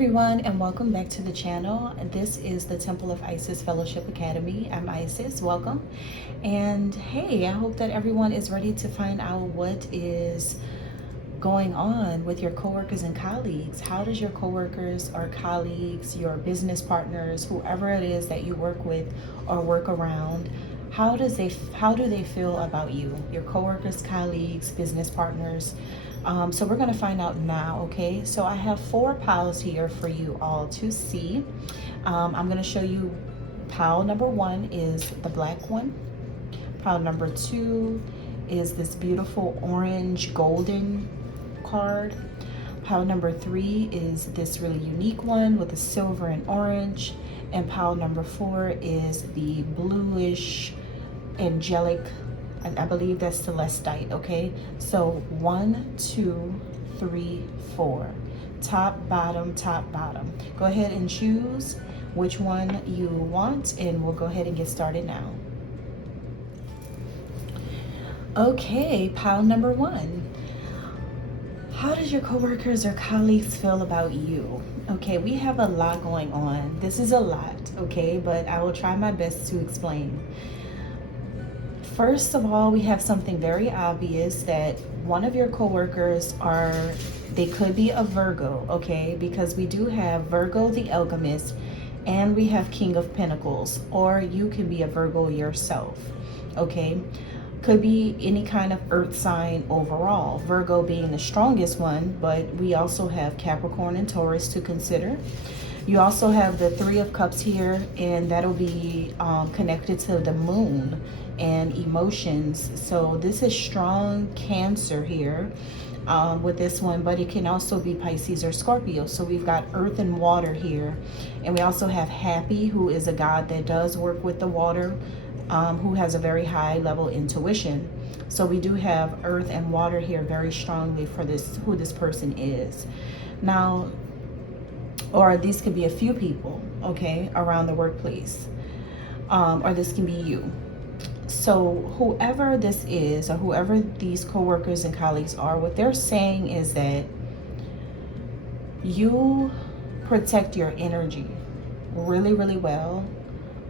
everyone, and welcome back to the channel. This is the Temple of Isis Fellowship Academy. I'm Isis. Welcome. And hey, I hope that everyone is ready to find out what is going on with your coworkers and colleagues. How does your coworkers or colleagues, your business partners, whoever it is that you work with or work around, how do they feel about you, your coworkers, colleagues, business partners? So we're going to find out now. Okay, so I have 4 piles here for you all to see. I'm going to show you. Pile number 1 is the black one. Pile number 2 is this beautiful orange golden card. Pile number 3 is this really unique one with the silver and orange. And pile number 4 is the bluish angelic, I believe that's celestite. Okay, so 1, 2, 3, 4, top, bottom, top, bottom. Go ahead and choose which one you want, and we'll go ahead and get started now. Okay, pile number 1. How does your coworkers or colleagues feel about you? Okay, we have a lot going on. This is a lot, okay, but I will try my best to explain. First of all, we have something very obvious that one of your coworkers they could be a Virgo, okay? Because we do have Virgo the Alchemist and we have King of Pentacles, or you can be a Virgo yourself, okay? Could be any kind of earth sign overall, Virgo being the strongest one, but we also have Capricorn and Taurus to consider. You also have the 3 of Cups here, and that'll be connected to the moon and emotions. So this is strong Cancer here with this one, but it can also be Pisces or Scorpio. So we've got earth and water here. And we also have Happy, who is a god that does work with the water, who has a very high level intuition. So we do have earth and water here very strongly for this, who this person is. Now, or these could be a few people, okay, around the workplace, or this can be you. So whoever this is, or whoever these coworkers and colleagues are, what they're saying is that you protect your energy really, really well.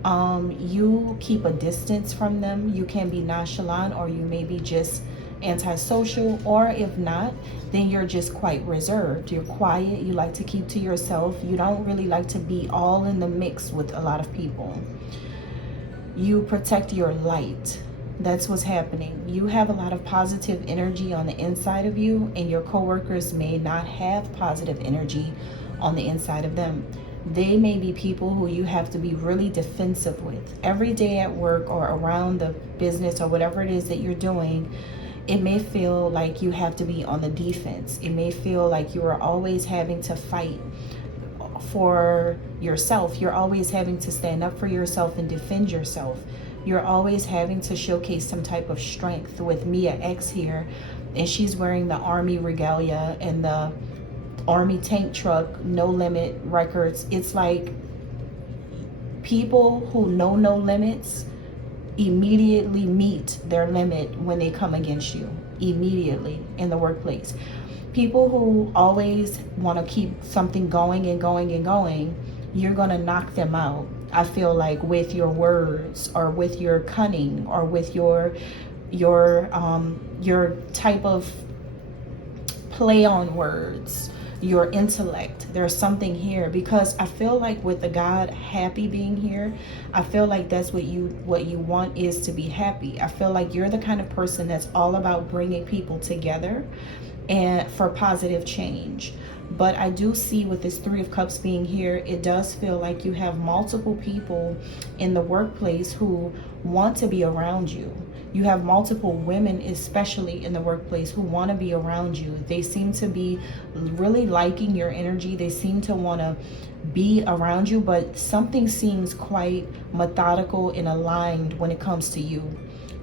You keep a distance from them. You can be nonchalant, or you may be just antisocial, or if not, then you're just quite reserved. You're quiet. You like to keep to yourself. You don't really like to be all in the mix with a lot of people. You protect your light. That's what's happening. You have a lot of positive energy on the inside of you, and your coworkers may not have positive energy on the inside of them. They may be people who you have to be really defensive with. Every day at work or around the business or whatever it is that you're doing, it may feel like you have to be on the defense. It may feel like you are always having to fight for yourself. You're always having to stand up for yourself and defend yourself. You're always having to showcase some type of strength. With Mia X here, and she's wearing the Army regalia and the Army tank truck, No Limit records. It's like people who know no limits immediately meet their limit when they come against you, immediately in the workplace. People who always want to keep something going and going and going, you're going to knock them out, I feel like, with your words, or with your cunning, or with your type of play on words, your intellect. There's something here, because I feel like with the God Happy being here, I feel like that's what you want, is to be happy. I feel like you're the kind of person that's all about bringing people together and for positive change. But I do see with this 3 of Cups being here, it does feel like you have multiple people in the workplace who want to be around you. You have multiple women, especially in the workplace, who want to be around you. They seem to be really liking your energy. They seem to want to be around you, but something seems quite methodical and aligned when it comes to you.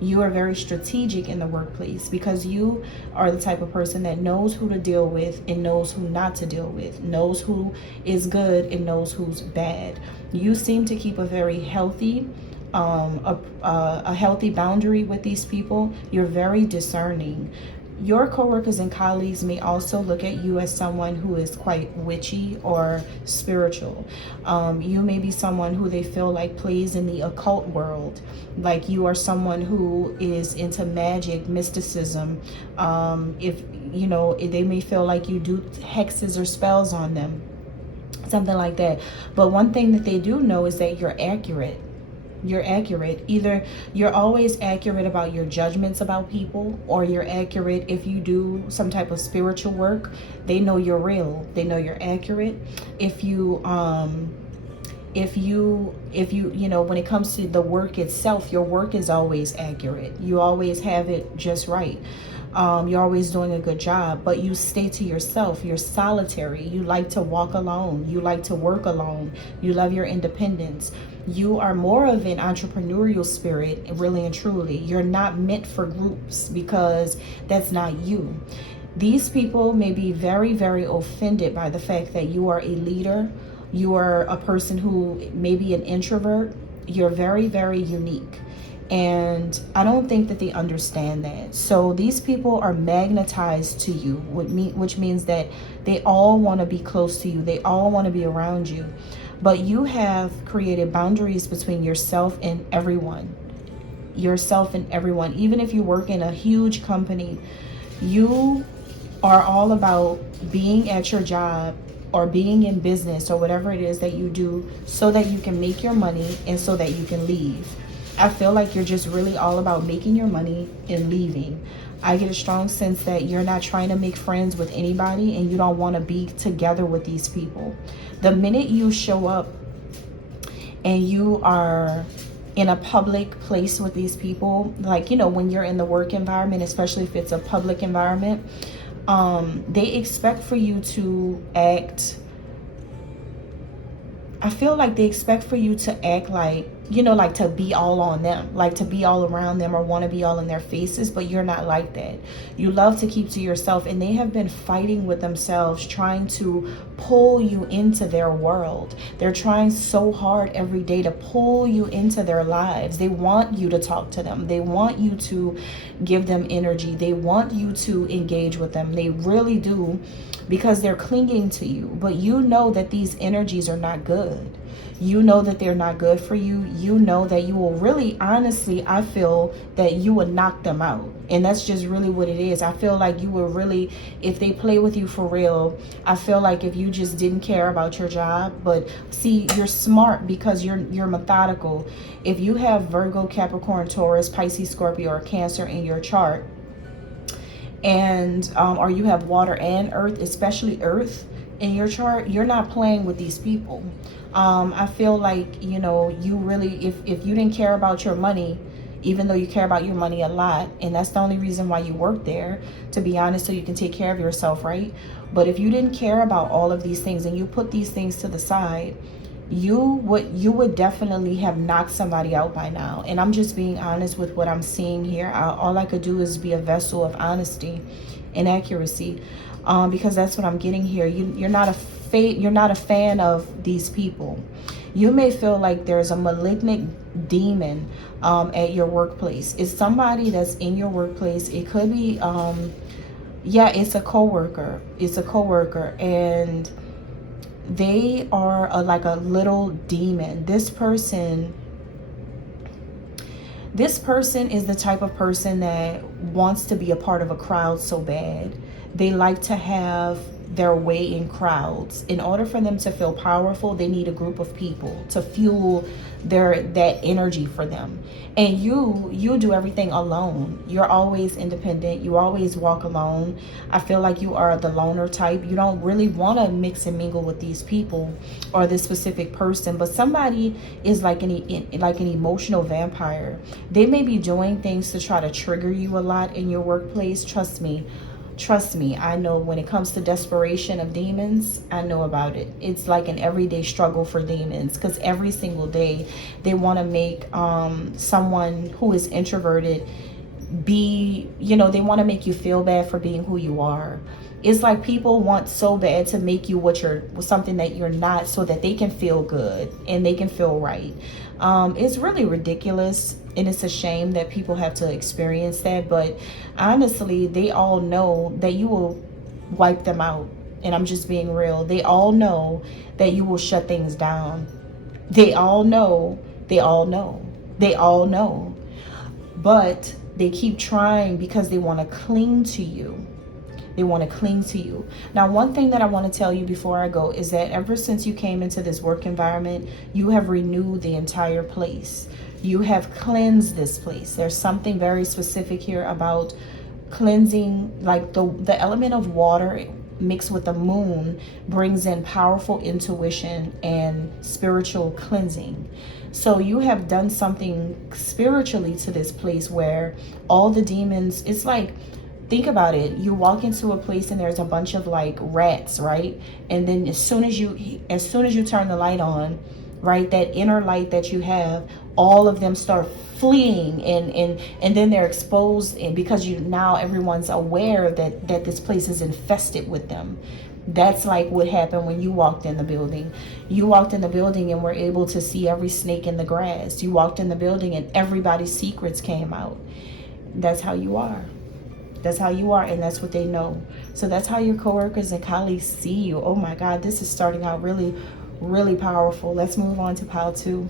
You are very strategic in the workplace, because you are the type of person that knows who to deal with and knows who not to deal with, knows who is good and knows who's bad. You seem to keep a very healthy a healthy boundary with these people. You're very discerning. Your coworkers and colleagues may also look at you as someone who is quite witchy or spiritual. You may be someone who they feel like plays in the occult world. Like you are someone who is into magic, mysticism. If you know, they may feel like you do hexes or spells on them, something like that. But one thing that they do know is that you're accurate. You're accurate. Either you're always accurate about your judgments about people, or you're accurate if you do some type of spiritual work. They know you're real. They know you're accurate. If you you know, when it comes to the work itself, your work is always accurate. You always have it just right. You're always doing a good job, but you stay to yourself. You're solitary. You like to walk alone. You like to work alone. You love your independence. You are more of an entrepreneurial spirit, really and truly. You're not meant for groups because that's not you. These people may be very, very offended by the fact that you are a leader. You are a person who may be an introvert. You're very, very unique. And I don't think that they understand that. So these people are magnetized to you, which means that they all want to be close to you. They all want to be around you. But you have created boundaries between yourself and everyone. Yourself and everyone. Even if you work in a huge company, you are all about being at your job or being in business or whatever it is that you do so that you can make your money and so that you can leave. I feel like you're just really all about making your money and leaving. I get a strong sense that you're not trying to make friends with anybody and you don't want to be together with these people. The minute you show up and you are in a public place with these people, like, you know, when you're in the work environment, especially if it's a public environment, they expect for you to act. I feel like they expect for you to act like, you know, like to be all on them, like to be all around them or want to be all in their faces, but you're not like that. You love to keep to yourself, and they have been fighting with themselves, trying to pull you into their world. They're trying so hard every day to pull you into their lives. They want you to talk to them. They want you to give them energy. They want you to engage with them. They really do, because they're clinging to you. But you know that these energies are not good. You know that they're not good for you. You know that you will really, honestly, I feel that you would knock them out. And that's just really what it is. I feel like you will really, if they play with you for real, I feel like if you just didn't care about your job, but see, you're smart because you're methodical. If you have Virgo, Capricorn, Taurus, Pisces, Scorpio, or Cancer in your chart, and or you have water and earth, especially earth in your chart, you're not playing with these people. I feel like, you know, you really, if you didn't care about your money, even though you care about your money a lot, and that's the only reason why you work there, to be honest, so you can take care of yourself, right? But if you didn't care about all of these things and you put these things to the side, you would definitely have knocked somebody out by now. And I'm just being honest with what I'm seeing here. All I could do is be a vessel of honesty and accuracy, because that's what I'm getting here. You're not a fan of these people. You may feel like there's a malignant demon at your workplace. It's somebody that's in your workplace. It could be yeah, it's a coworker. It's a coworker, and they are like a little demon. This person is the type of person that wants to be a part of a crowd so bad. They like to have their way in crowds. In order for them to feel powerful, they need a group of people to fuel that energy for them. And you do everything alone. You're always independent. You always walk alone. I feel like you are the loner type. You don't really want to mix and mingle with these people or this specific person, but somebody is like an emotional vampire. They may be doing things to try to trigger you a lot in your workplace. Trust me, I know when it comes to desperation of demons, I know about it. It's like an everyday struggle for demons, because every single day they want to make someone who is introverted be, you know, they want to make you feel bad for being who you are. It's like people want so bad to make you something that you're not, so that they can feel good and they can feel right. It's really ridiculous, and it's a shame that people have to experience that. But honestly, they all know that you will wipe them out. And I'm just being real. They all know that you will shut things down. They all know. They all know. They all know. But they keep trying because they want to cling to you. They want to cling to you. Now, one thing that I want to tell you before I go is that ever since you came into this work environment, you have renewed the entire place. You have cleansed this place. There's something very specific here about cleansing, like the element of water mixed with the moon brings in powerful intuition and spiritual cleansing. So you have done something spiritually to this place where all the demons, it's like, think about it. You walk into a place and there's a bunch of like rats, right? And then as soon as you turn the light on, right, that inner light that you have, all of them start fleeing, and then they're exposed, and because now everyone's aware that this place is infested with them. That's like what happened when you walked in the building. You walked in the building and were able to see every snake in the grass. You walked in the building and everybody's secrets came out. That's how you are. That's how you are, and that's what they know. So that's how your coworkers and colleagues see you. Oh my God, this is starting out really, really powerful. Let's move on to pile 2.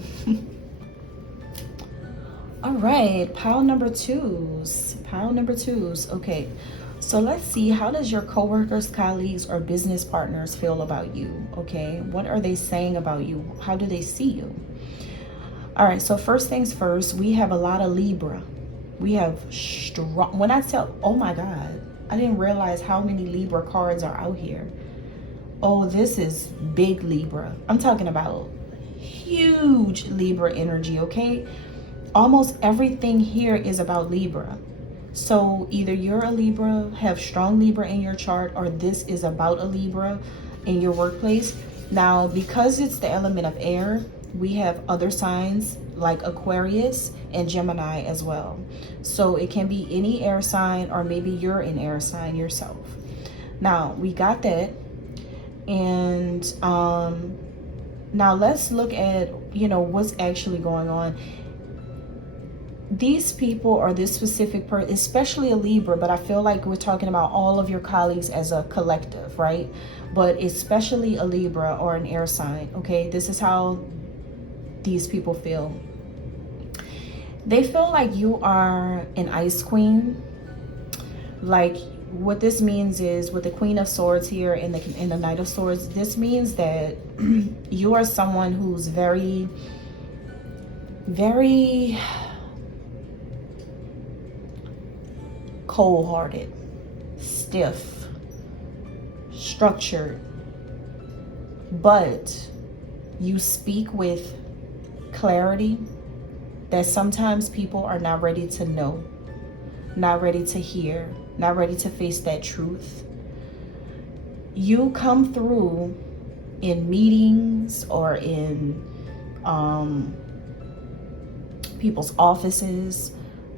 All right, pile number 2s. Pile number 2s. Okay, so let's see. How does your coworkers, colleagues, or business partners feel about you? Okay, what are they saying about you? How do they see you? All right, so first things first, we have a lot of Libra. We have strong, when I tell, oh my God, I didn't realize how many Libra cards are out here. Oh, this is big Libra. I'm talking about huge Libra energy, okay? Almost everything here is about Libra. So either you're a Libra, have strong Libra in your chart, or this is about a Libra in your workplace. Now, because it's the element of air, we have other signs like Aquarius and Gemini as well. So it can be any air sign, or maybe you're an air sign yourself. Now, we got that. And now let's look at, what's actually going on. These people, or this specific person, especially a Libra, but I feel like we're talking about all of your colleagues as a collective, right? But especially a Libra or an air sign, okay? This is how these people feel. They feel like you are an ice queen. Like, what this means is, with the Queen of Swords here and the Knight of Swords, this means that you are someone who's very, very cold-hearted, stiff, structured, but you speak with clarity that sometimes people are not ready to know, not ready to hear, not ready to face that truth. You come through in meetings or in people's offices,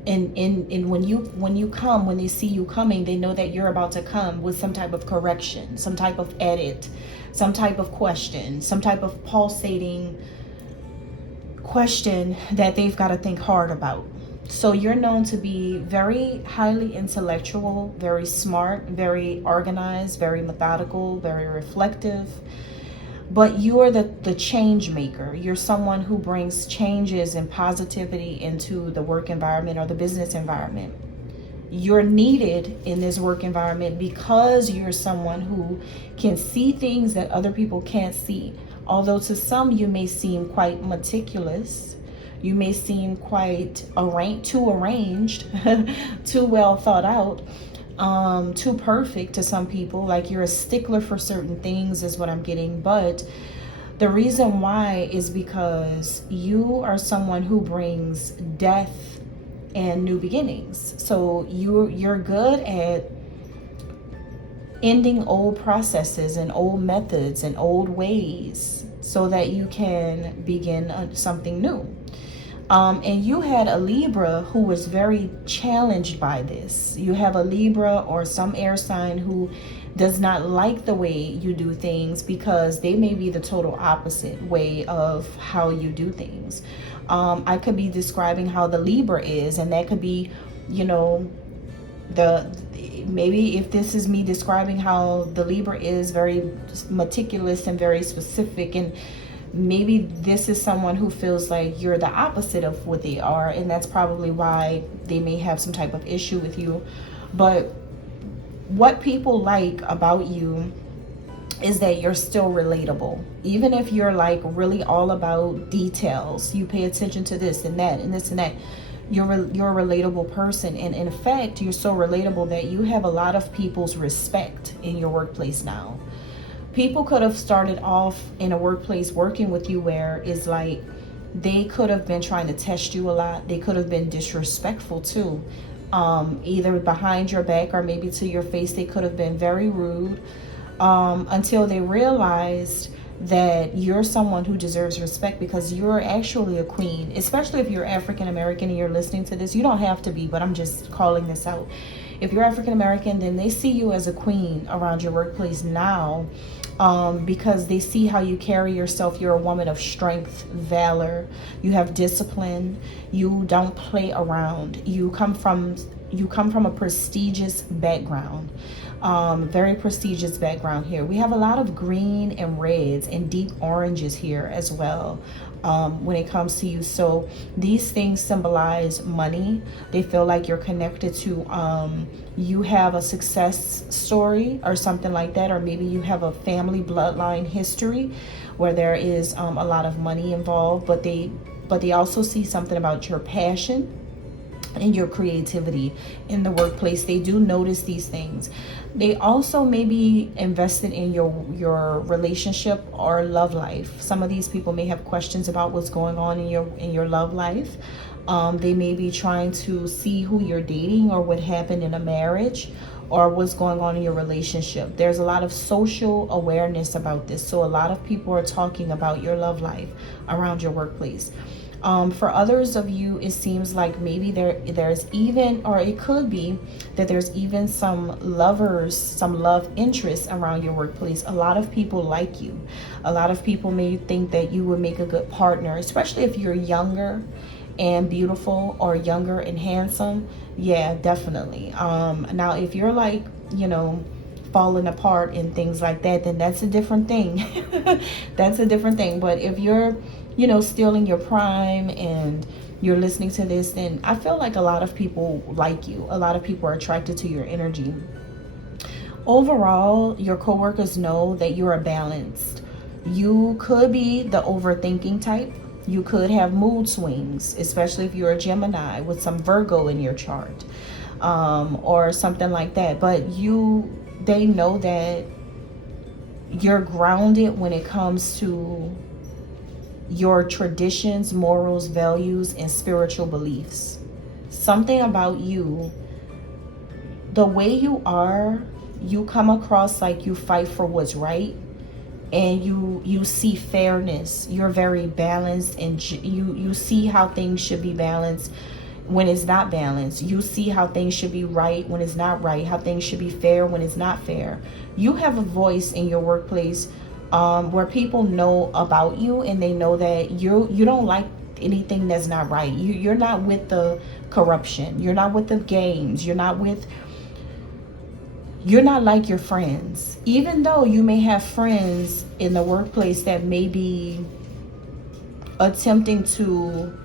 and when they see you coming, they know that you're about to come with some type of correction, some type of edit, some type of question, some type of pulsating question that they've got to think hard about. So you're known to be very highly intellectual, very smart, very organized, very methodical, very reflective. But you're the change maker. You're someone who brings changes and positivity into the work environment or the business environment. You're needed in this work environment because you're someone who can see things that other people can't see. Although to some you may seem quite meticulous, you may seem quite too arranged, too well thought out, too perfect to some people. Like, you're a stickler for certain things is what I'm getting. But the reason why is because you are someone who brings death and new beginnings. So you're good at ending old processes and old methods and old ways so that you can begin something new. And you had a Libra who was very challenged by this. You have a Libra or some air sign who does not like the way you do things because they may be the total opposite way of how you do things. I could be describing how the Libra is, and that could be, you know, maybe if this is me describing how the Libra is very meticulous and very specific, and maybe this is someone who feels like you're the opposite of what they are, and that's probably why they may have some type of issue with you. But what people like about you is that you're still relatable. Even if you're like really all about details, you pay attention to this and that and this and that, you're a relatable person. And in fact, you're so relatable that you have a lot of people's respect in your workplace now. People could have started off in a workplace working with you where it's like they could have been trying to test you a lot. They could have been disrespectful too, either behind your back or maybe to your face. They could have been very rude, until they realized that you're someone who deserves respect because you're actually a queen. Especially if you're African American and you're listening to this. You don't have to be, but I'm just calling this out. If you're African American, then they see you as a queen around your workplace now, because they see how you carry yourself. You're a woman of strength, valor. You have discipline. You don't play around. You come from a prestigious background. Very prestigious background here. We have a lot of green and reds and deep oranges here as well, when it comes to you. So these things symbolize money. They feel like you're connected to, you have a success story or something like that, or maybe you have a family bloodline history where there is a lot of money involved, but they also see something about your passion and your creativity in the workplace. They do notice these things. They also may be invested in your relationship or love life. Some of these people may have questions about what's going on in your love life. They may be trying to see who you're dating or what happened in a marriage or what's going on in your relationship. There's a lot of social awareness about this. So a lot of people are talking about your love life around your workplace. For others of you, it seems like maybe there's even, or it could be that there's even some lovers, some love interests around your workplace. A lot of people like you. A lot of people may think that you would make a good partner, especially if you're younger and beautiful or younger and handsome. Yeah, definitely. Now, if you're like, you know, falling apart and things like that, then that's a different thing. That's a different thing. But if you're, you know, still in your prime and you're listening to this, then I feel like a lot of people like you. A lot of people are attracted to your energy. Overall, your coworkers know that you are balanced. You could be the overthinking type. You could have mood swings, especially if you're a Gemini with some Virgo in your chart, or something like that. But they know that you're grounded when it comes to your traditions, morals, values, and spiritual beliefs. Something about you, the way you are, you come across like you fight for what's right, and you see fairness. You're very balanced, and you see how things should be balanced when it's not balanced. You see how things should be right when it's not right, how things should be fair when it's not fair. You have a voice in your workplace, where people know about you, and they know that you don't like anything that's not right. You're not with the corruption. You're not with the games. You're not like your friends. Even though you may have friends in the workplace that may be attempting to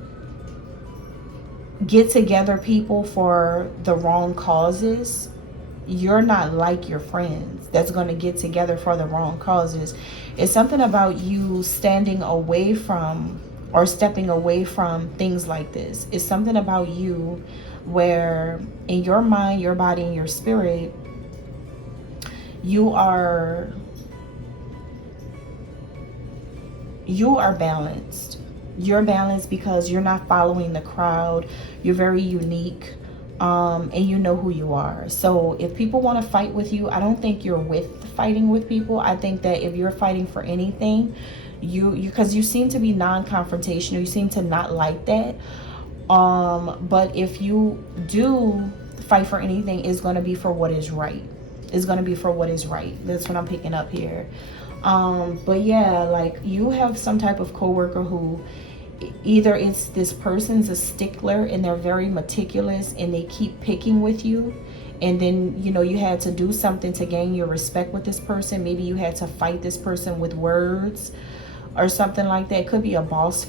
get together people for the wrong causes, you're not like your friends that's going to get together for the wrong causes. It's something about you standing away from or stepping away from things like this. It's something about you where in your mind, your body, and your spirit, you are balanced. You're balanced because you're not following the crowd. You're very unique. And you know who you are. So if people want to fight with you, I don't think you're with fighting with people. I think that if you're fighting for anything, because you seem to be non-confrontational, you seem to not like that. But if you do fight for anything, it's going to be for what is right. It's going to be for what is right. That's what I'm picking up here. But yeah, like you have some type of coworker who either it's this person's a stickler and they're very meticulous and they keep picking with you, and then you had to do something to gain your respect with this person. Maybe you had to fight this person with words or something like that. It could be a boss,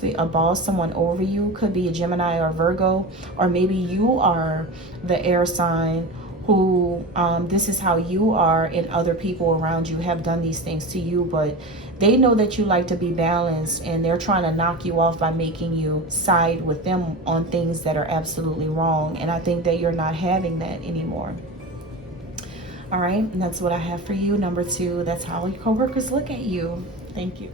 someone over you. Could be a Gemini or Virgo, or maybe you are the air sign who this is how you are, and other people around you have done these things to you, but they know that you like to be balanced, and they're trying to knock you off by making you side with them on things that are absolutely wrong. And I think that you're not having that anymore. All right, and that's what I have for you. Number 2, that's how your coworkers look at you. Thank you.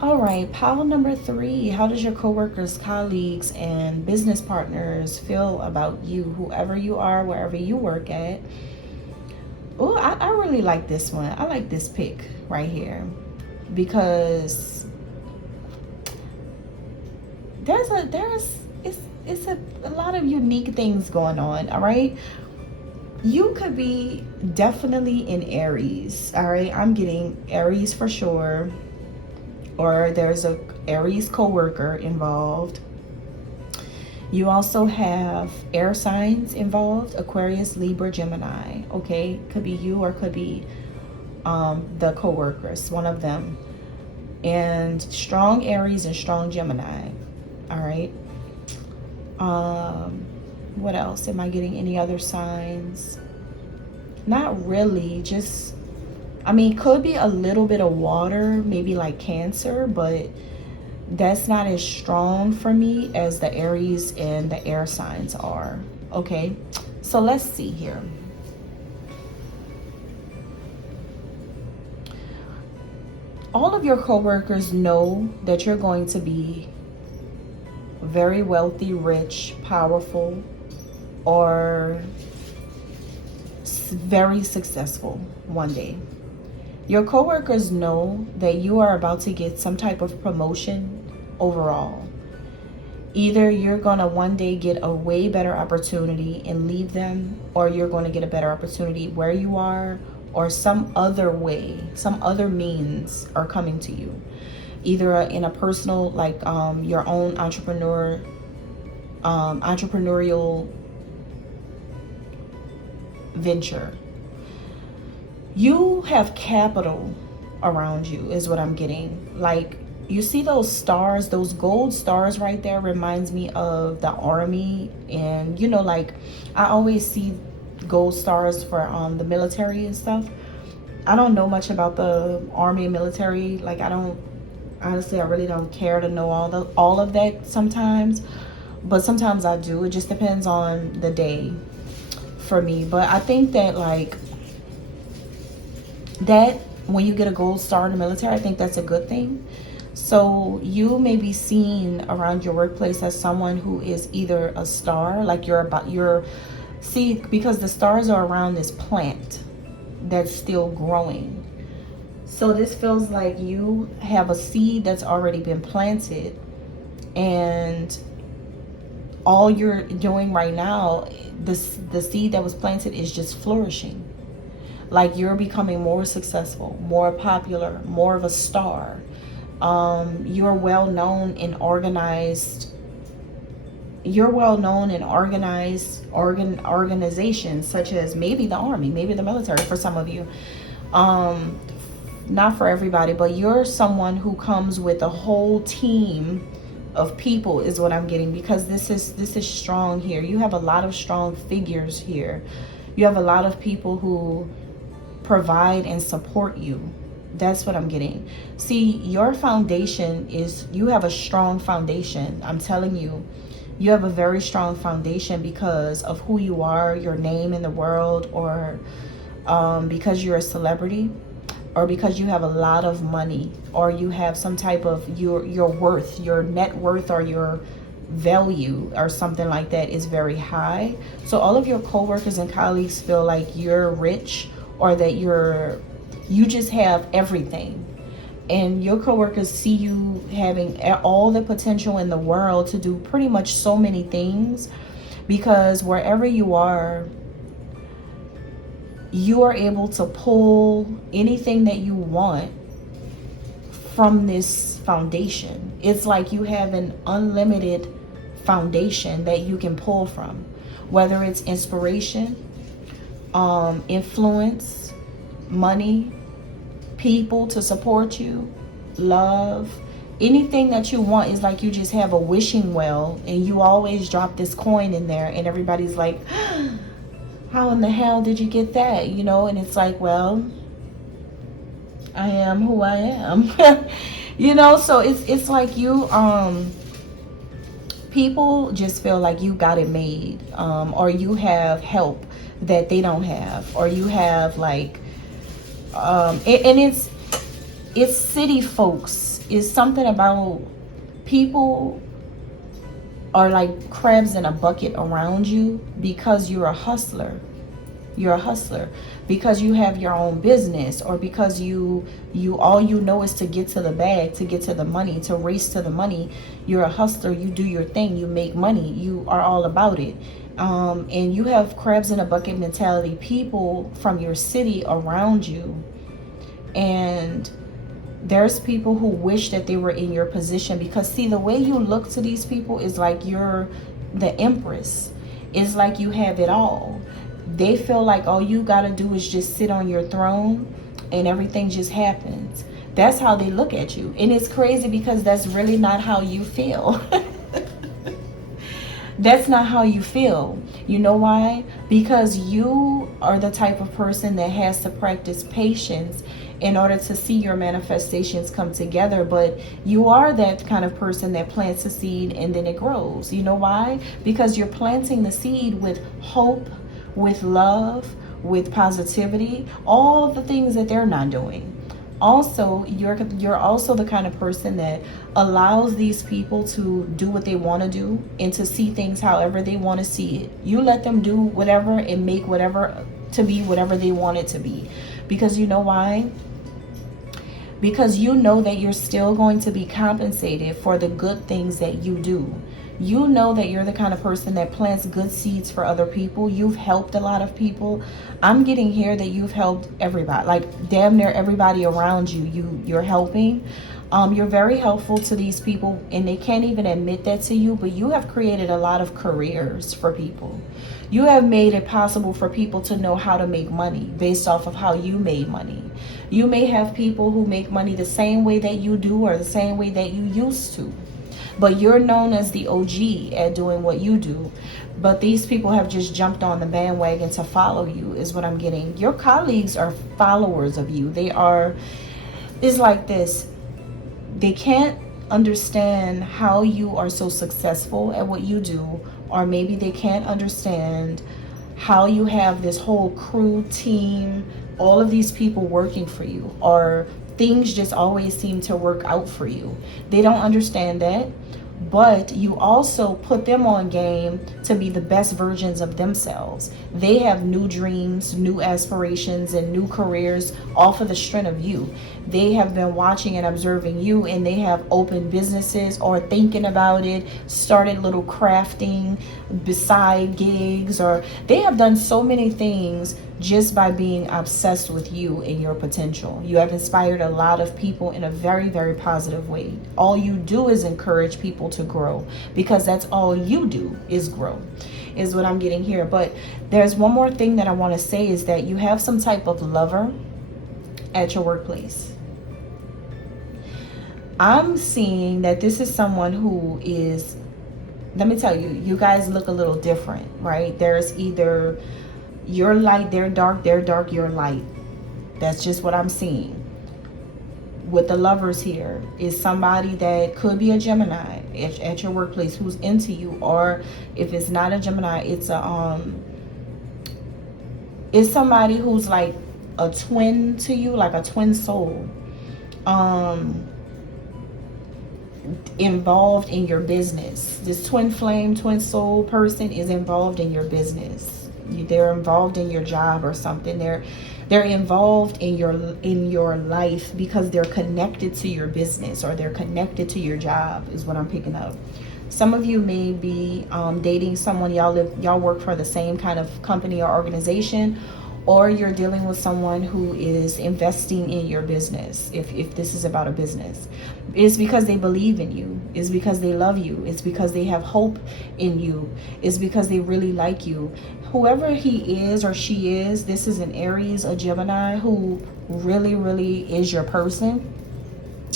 All right, pile number 3. How does your coworkers, colleagues, and business partners feel about you, whoever you are, wherever you work at? Oh, I really like this one. I like this pick right here because it's a lot of unique things going on. All right, you could be definitely in Aries. All right, I'm getting Aries for sure. Or there's a Aries coworker involved. You also have air signs involved: Aquarius, Libra, Gemini. Okay, could be you or could be the coworkers, one of them. And strong Aries and strong Gemini. All right. What else? Am I getting any other signs? Not really. Just, I mean, could be a little bit of water, maybe like Cancer, but that's not as strong for me as the Aries and the air signs are. Okay, so let's see here. All of your coworkers know that you're going to be very wealthy, rich, powerful, or very successful one day. Your coworkers know that you are about to get some type of promotion overall. Either you're gonna one day get a way better opportunity and leave them, or you're going to get a better opportunity where you are, or some other way, some other means are coming to you. Either in a personal, like your own entrepreneurial venture. You have capital around you is what I'm getting. Like, you see those stars, those gold stars right there, reminds me of the army. And you know, like I always see gold stars for the military and stuff. I don't know much about the army and military. Like, I don't, honestly, I really don't care to know all of that sometimes, but sometimes I do. It just depends on the day for me. But I think that like that when you get a gold star in the military, I think that's a good thing. So you may be seen around your workplace as someone who is either a star, like see, because the stars are around this plant that's still growing. So this feels like you have a seed that's already been planted, and all you're doing right now, the seed that was planted is just flourishing. Like, you're becoming more successful, more popular, more of a star. You're well known in organized. You're well known in organized organizations such as maybe the army, maybe the military for some of you. Not for everybody, but you're someone who comes with a whole team of people is what I'm getting, because this is strong here. You have a lot of strong figures here. You have a lot of people who provide and support you. That's what I'm getting. See, your foundation is, you have a strong foundation. I'm telling you, you have a very strong foundation because of who you are, your name in the world, or because you're a celebrity, or because you have a lot of money, or you have some type of your worth, your net worth, or your value or something like that is very high. So all of your coworkers and colleagues feel like you're rich, or that you just have everything. And your coworkers see you having all the potential in the world to do pretty much so many things, because wherever you are, you are able to pull anything that you want from this foundation. It's like you have an unlimited foundation that you can pull from, whether it's inspiration, influence, money, people to support you, love, anything that you want. Is like you just have a wishing well, and you always drop this coin in there, and everybody's like, how in the hell did you get that? You know, and it's like, well, I am who I am. You know, so it's like you people just feel like you got it made, or you have help that they don't have, or you have like and it's city folks. It's something about people are like crabs in a bucket around you because you're a hustler. You're a hustler because you have your own business, or because you all you know is to get to the bag, to get to the money, to race to the money. You're a hustler. You do your thing. You make money. You are all about it. And you have crabs in a bucket mentality, people from your city around you. And there's people who wish that they were in your position, because see, the way you look to these people is like you're the empress. It's like you have it all. They feel like all you got to do is just sit on your throne and everything just happens. That's how they look at you. And it's crazy because that's really not how you feel. That's not how you feel. You know why? Because you are the type of person that has to practice patience in order to see your manifestations come together. But you are that kind of person that plants a seed and then it grows. You know why? Because you're planting the seed with hope, with love, with positivity, all of the things that they're not doing. Also, you're also the kind of person that allows these people to do what they want to do and to see things however they want to see it. You let them do whatever and make whatever to be whatever they want it to be. Because you know why? Because you know that you're still going to be compensated for the good things that you do. You know that you're the kind of person that plants good seeds for other people. You've helped a lot of people. I'm getting here that you've helped everybody, like damn near everybody around you. You're helping. You're very helpful to these people, and they can't even admit that to you, but you have created a lot of careers for people. You have made it possible for people to know how to make money based off of how you made money. You may have people who make money the same way that you do, or the same way that you used to. But you're known as the OG at doing what you do. But these people have just jumped on the bandwagon to follow you, is what I'm getting. Your colleagues are followers of you. It's like this. They can't understand how you are so successful at what you do, or maybe they can't understand how you have this whole crew, team, all of these people working for you, or things just always seem to work out for you. They don't understand that. But you also put them on game to be the best versions of themselves. They have new dreams, new aspirations, and new careers off of the strength of you. They have been watching and observing you, and they have opened businesses or thinking about it, started little crafting beside gigs, or they have done so many things just by being obsessed with you and your potential. You have inspired a lot of people in a very, very positive way. All you do is encourage people to grow, because that's all you do is grow, is what I'm getting here. But there's one more thing that I want to say, is that you have some type of lover at your workplace. I'm seeing that this is someone who is, let me tell you, you guys look a little different, right? There's either you're light, they're dark, you're light. That's just what I'm seeing. With the lovers here is somebody that could be a Gemini at your workplace who's into you, or if it's not a Gemini, it's somebody who's like a twin to you, like a twin soul, involved in your business. This twin flame, twin soul person is involved in your business. They're involved in your job or something. They're involved in your life because they're connected to your business, or they're connected to your job, is what I'm picking up. Some of you may be dating someone, y'all work for the same kind of company or organization, or you're dealing with someone who is investing in your business. If this is about a business, it's because they believe in you. It's because they love you. It's because they have hope in you. It's because they really like you. Whoever he is or she is, this is an Aries or Gemini who really, really is your person,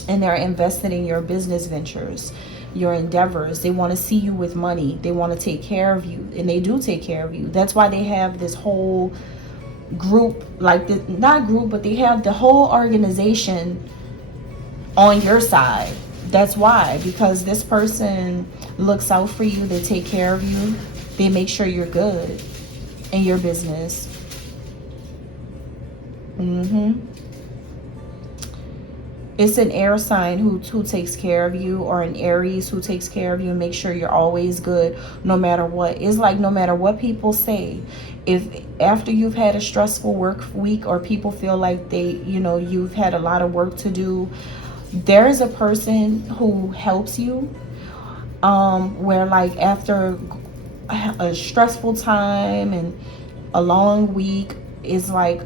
and they're invested in your business ventures, your endeavors. They want to see you with money. They want to take care of you, and they do take care of you. That's why they have this whole group, like the, not group, but they have the whole organization on your side. That's why, because this person looks out for you. They take care of you. They make sure you're good in your business. It's an air sign who takes care of you, or an Aries who takes care of you and makes sure you're always good no matter what. It's like no matter what people say, if after you've had a stressful work week, or people feel like you've had a lot of work to do, there is a person who helps you, where like after a stressful time and a long week, is like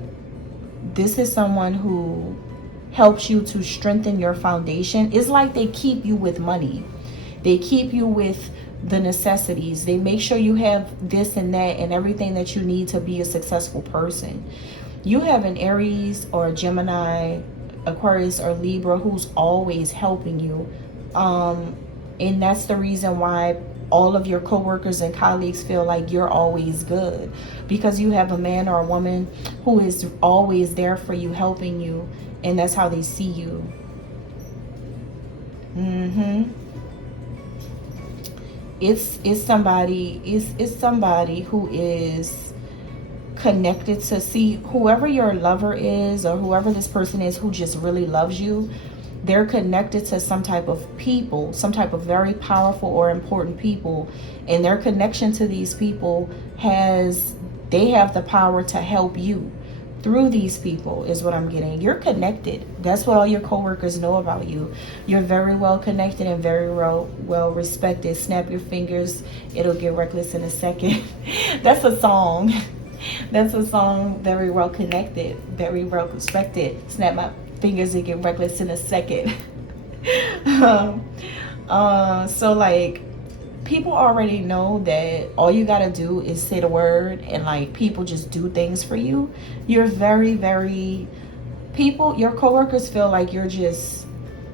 this is someone who helps you to strengthen your foundation. It's like they keep you with money. They keep you with the necessities. They make sure you have this and that and everything that you need to be a successful person. You have an Aries or a Gemini, Aquarius or Libra who's always helping you. And that's the reason why all of your coworkers and colleagues feel like you're always good, because you have a man or a woman who is always there for you, helping you, and that's how they see you. It's somebody who is connected to, see, whoever your lover is or whoever this person is who just really loves you. They're connected to some type of people, some type of very powerful or important people, and their connection to these people they have the power to help you through these people, is what I'm getting. You're connected. That's what all your coworkers know about you. You're very well connected and very well respected. Snap your fingers, it'll get reckless in a second. That's a song. That's a song. Very well connected, very well respected. Snap my fingers and get reckless in a second. So like, people already know that all you gotta do is say the word, and like people just do things for you. You're very, very, your coworkers feel like you're just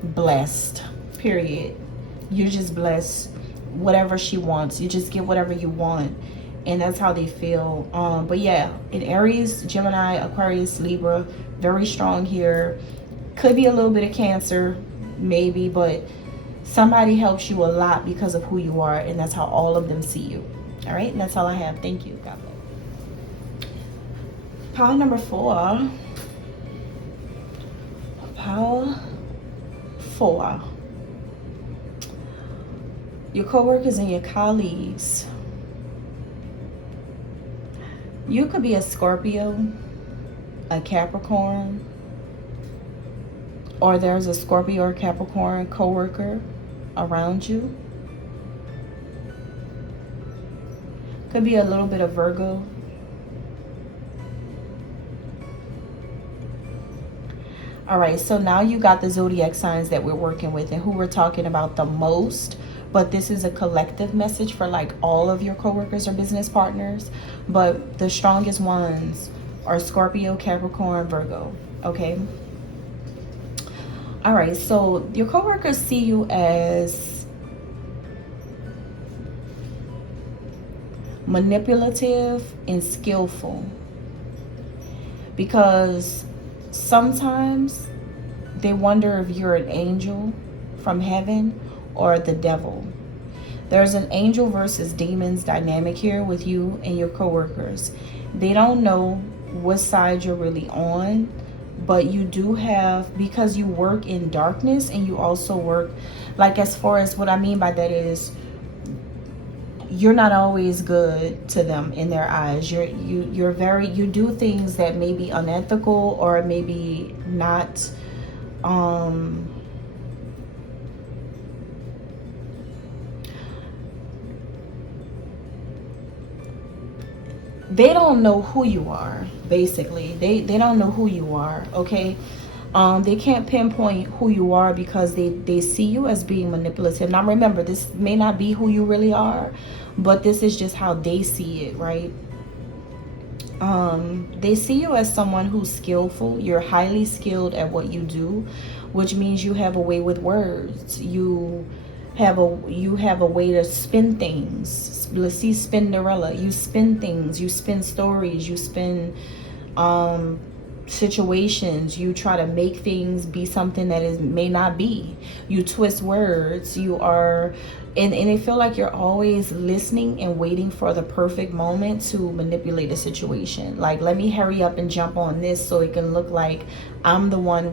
blessed, period. You're just blessed. Whatever she wants, you just get whatever you want, and that's how they feel. But yeah, in Aries, Gemini, Aquarius, Libra, very strong here. Could be a little bit of Cancer, maybe, but somebody helps you a lot because of who you are, and that's how all of them see you. All right, and that's all I have. Thank you. God bless. Pile number 4. Pile 4. Your coworkers and your colleagues. You could be a Scorpio, a Capricorn, or there's a Scorpio or Capricorn coworker around you. Could be a little bit of Virgo. All right, so now you got the zodiac signs that we're working with and who we're talking about the most. But this is a collective message for like all of your coworkers or business partners. But the strongest ones are Scorpio, Capricorn, Virgo. Okay. All right, so your coworkers see you as manipulative and skillful, because sometimes they wonder if you're an angel from heaven or the devil. There's an angel versus demons dynamic here with you and your coworkers. They don't know what side you're really on, but you do have, because you work in darkness and you also work, like, as far as what I mean by that is, you're not always good to them in their eyes. You do things that may be unethical or maybe not they don't know who you are. Basically, they don't know who you are. Okay. They can't pinpoint who you are because they see you as being manipulative. Now remember, this may not be who you really are, but this is just how they see it, right? They see you as someone who's skillful. You're highly skilled at what you do, which means you have a way with words. You have a way to spin things. Let's see, Spinderella. You spin things. You spin stories. You spin situations. You try to make things be something that it may not be. You twist words. You are, and they feel like you're always listening and waiting for the perfect moment to manipulate a situation. Like, let me hurry up and jump on this so it can look like I'm the one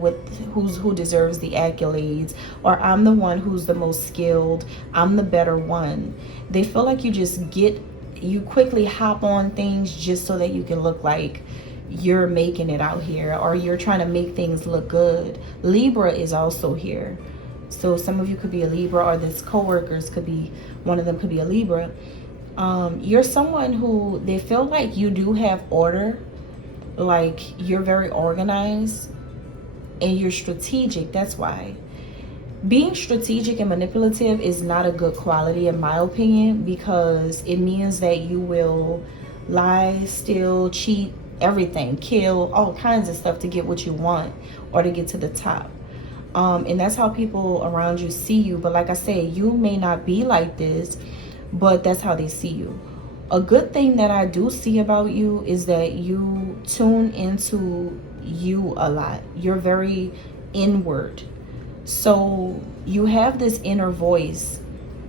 who deserves the accolades, or I'm the one who's the most skilled. I'm the better one. They feel like you quickly hop on things just so that you can look like you're making it out here, or you're trying to make things look good. Libra is also here. So some of you could be a Libra, or this coworkers could be, one of them could be a Libra. You're someone who, they feel like you do have order, like you're very organized and you're strategic. That's why. Being strategic and manipulative is not a good quality in my opinion, because it means that you will lie, steal, cheat, everything, kill, all kinds of stuff to get what you want or to get to the top. And that's how people around you see you. But like I say, you may not be like this, but that's how they see you. A good thing that I do see about you is that you tune into you a lot. You're very inward. So you have this inner voice,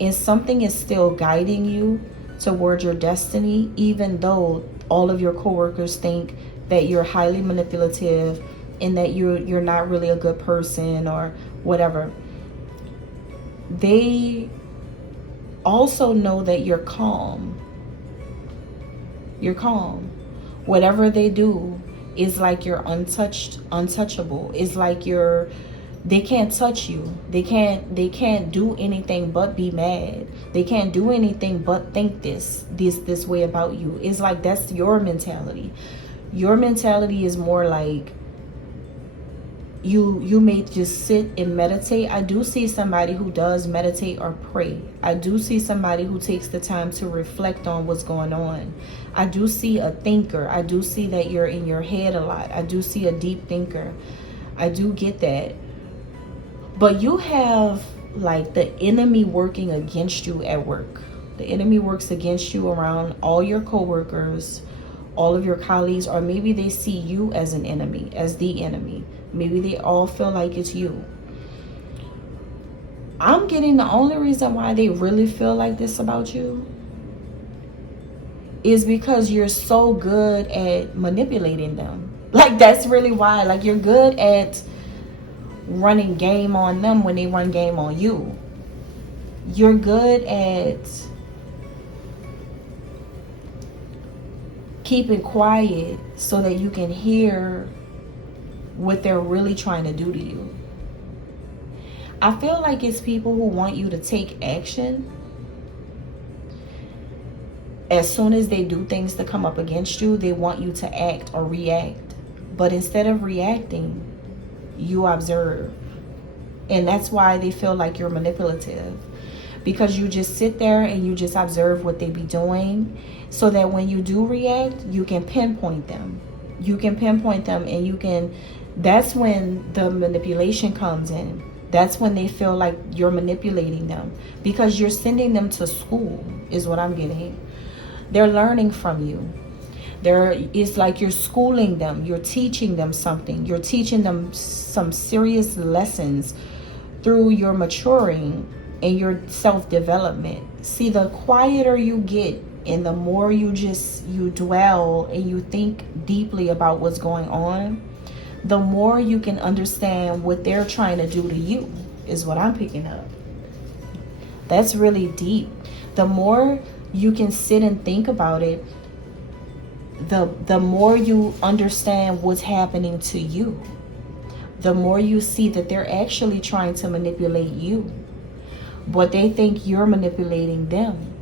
and something is still guiding you towards your destiny, even though all of your coworkers think that you're highly manipulative and that you're not really a good person or whatever. They also know that you're calm. You're calm. Whatever they do is like you're untouchable. It's like they can't touch you. They can't do anything but be mad. They can't do anything but think this way about you. It's like that's your mentality. Your mentality is more like you may just sit and meditate. I do see somebody who does meditate or pray. I do see somebody who takes the time to reflect on what's going on. I do see a thinker. I do see that you're in your head a lot. I do see a deep thinker. I do get that. But you have like the enemy working against you at work. The enemy works against you around all your coworkers, all of your colleagues, or maybe they see you as an enemy, as the enemy. Maybe they all feel like it's you. I'm getting the only reason why they really feel like this about you is because you're so good at manipulating them. Like, that's really why. Like, you're good at running game on them when they run game on you. You're good at keeping quiet so that you can hear what they're really trying to do to you. I feel like it's people who want you to take action as soon as they do things to come up against you. They want you to act or react, but instead of reacting, you observe. And that's why they feel like you're manipulative, because you just sit there and you just observe what they be doing, so that when you do react, you can pinpoint them. You can pinpoint them, and that's when the manipulation comes in. That's when they feel like you're manipulating them, because you're sending them to school, is what I'm getting. They're learning from you. It's like you're schooling them. You're teaching them something. You're teaching them some serious lessons through your maturing and your self-development. See, the quieter you get and the more you dwell and you think deeply about what's going on, the more you can understand what they're trying to do to you, is what I'm picking up. That's really deep. The more you can sit and think about it, the more you understand what's happening to you. The more you see that they're actually trying to manipulate you, but they think you're manipulating them.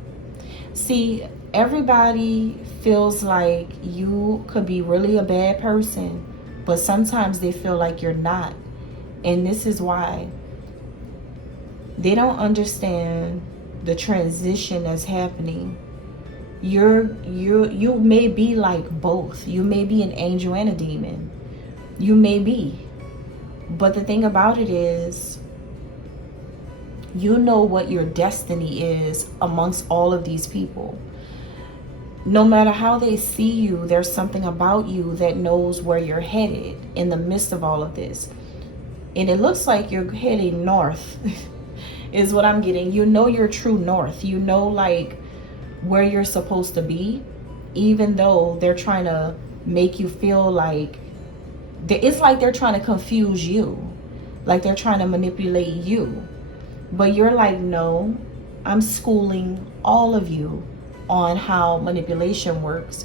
See, everybody feels like you could be really a bad person, but sometimes they feel like you're not. And this is why they don't understand the transition that's happening. You may be like both. You may be an angel and a demon. You may be. But the thing about it is, you know what your destiny is amongst all of these people. No matter how they see you, there's something about you that knows where you're headed in the midst of all of this. And it looks like you're heading north is what I'm getting. You know your true north. You know like where you're supposed to be, even though they're trying to make you feel like it's like they're trying to confuse you, like they're trying to manipulate you. But you're like, no, I'm schooling all of you on how manipulation works.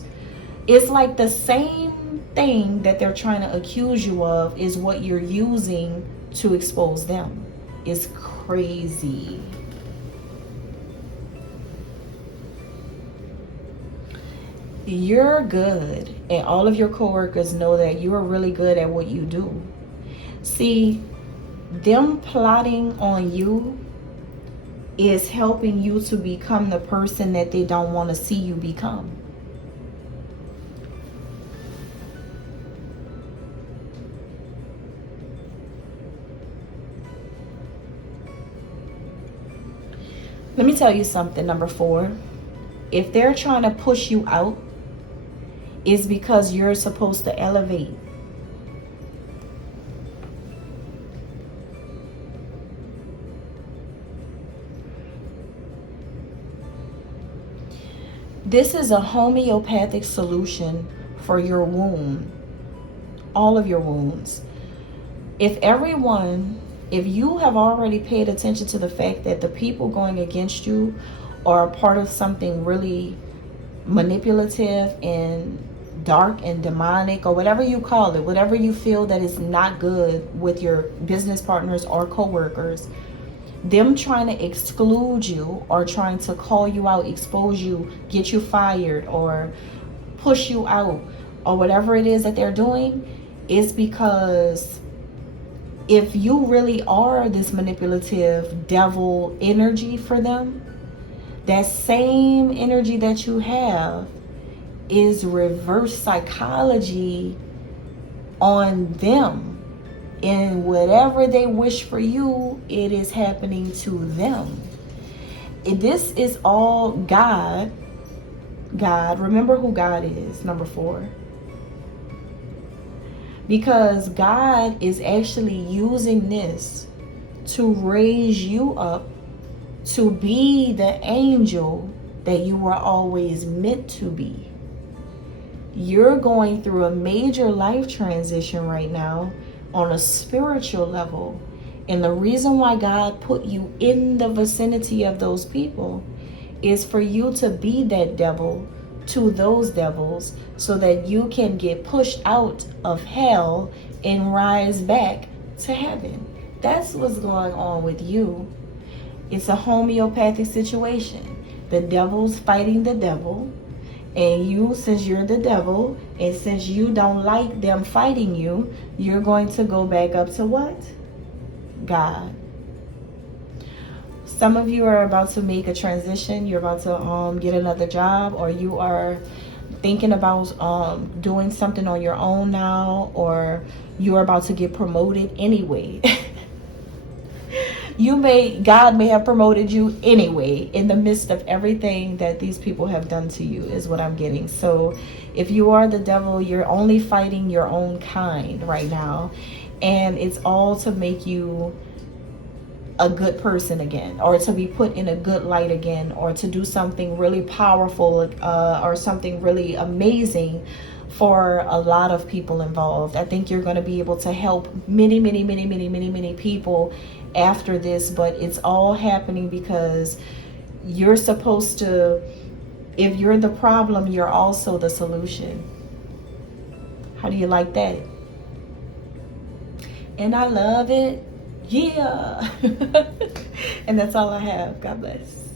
It's like the same thing that they're trying to accuse you of is what you're using to expose them. It's crazy. You're good, and all of your coworkers know that you are really good at what you do. See, them plotting on you is helping you to become the person that they don't want to see you become. Let me tell you something, number 4. If they're trying to push you out, it's because you're supposed to elevate. This is a homeopathic solution for your wound, all of your wounds. If you have already paid attention to the fact that the people going against you are a part of something really manipulative and dark and demonic, or whatever you call it, whatever you feel that is not good with your business partners or co-workers, them trying to exclude you or trying to call you out, expose you, get you fired, or push you out, or whatever it is that they're doing, is because if you really are this manipulative devil energy for them, that same energy that you have is reverse psychology on them. And whatever they wish for you, it is happening to them. This is all God. God, remember who God is, number 4. Because God is actually using this to raise you up to be the angel that you were always meant to be. You're going through a major life transition right now on a spiritual level. And the reason why God put you in the vicinity of those people is for you to be that devil to those devils, so that you can get pushed out of hell and rise back to heaven. That's what's going on with you. It's a homeopathic situation. The devil's fighting the devil, and you, since you're the devil, and since you don't like them fighting you, you're going to go back up to what? God. Some of you are about to make a transition. You're about to get another job, or you are thinking about doing something on your own now, or you're about to get promoted anyway. God may have promoted you anyway in the midst of everything that these people have done to you, is what I'm getting. So if you are the devil, you're only fighting your own kind right now, and it's all to make you a good person again, or to be put in a good light again, or to do something really powerful or something really amazing for a lot of people involved. I think you're going to be able to help many people after this, but it's all happening because you're supposed to, if you're the problem, you're also the solution. How do you like that? And I love it. Yeah. And that's all I have. God bless.